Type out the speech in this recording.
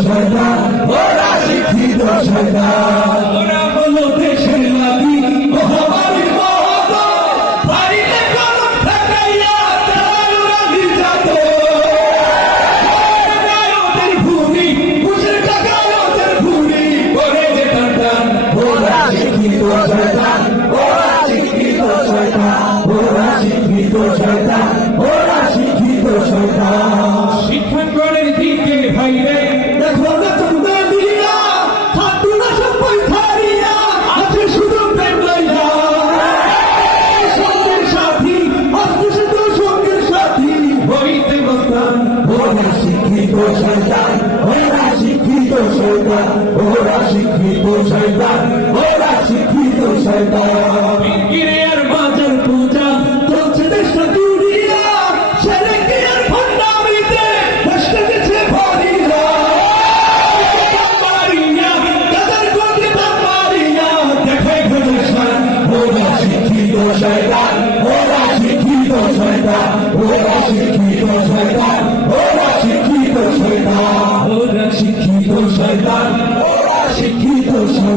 শয়তান ওরা শিক্ষিত শয়তান ওরা হলো দেশের নাতি মহামারীর মহত বাড়িতে কলম ঠেকাইয়া চালায় ওরা নির্যাতন ওদের ভূমি ঘুষের টাকায় ওদের ভূমি করে যে টান ওরা শিক্ষিত শয়তান ওরা শিক্ষিত শয়তান ওরা শিক্ষিত শয়তান ওরা শিক্ষিত শয়তান শয়তান ওরা শিক্ষিত শয়তান ওরা শিক্ষিত শয়তান ওরা শিক্ষিত শয়তান পীরগিরে বাজার পূজা চলছে দেশটা জুড়িয়া সেরেকে আর ভণ্ডামিতে দেশটা গেছে ভরিয়া মারিয়া তাদের গতি মারিয়া দেখাই ঘটেছেন ওরা শিক্ষিত শয়তান ওরা শিক্ষিত শয়তান ওরা শিক্ষিত শয়তান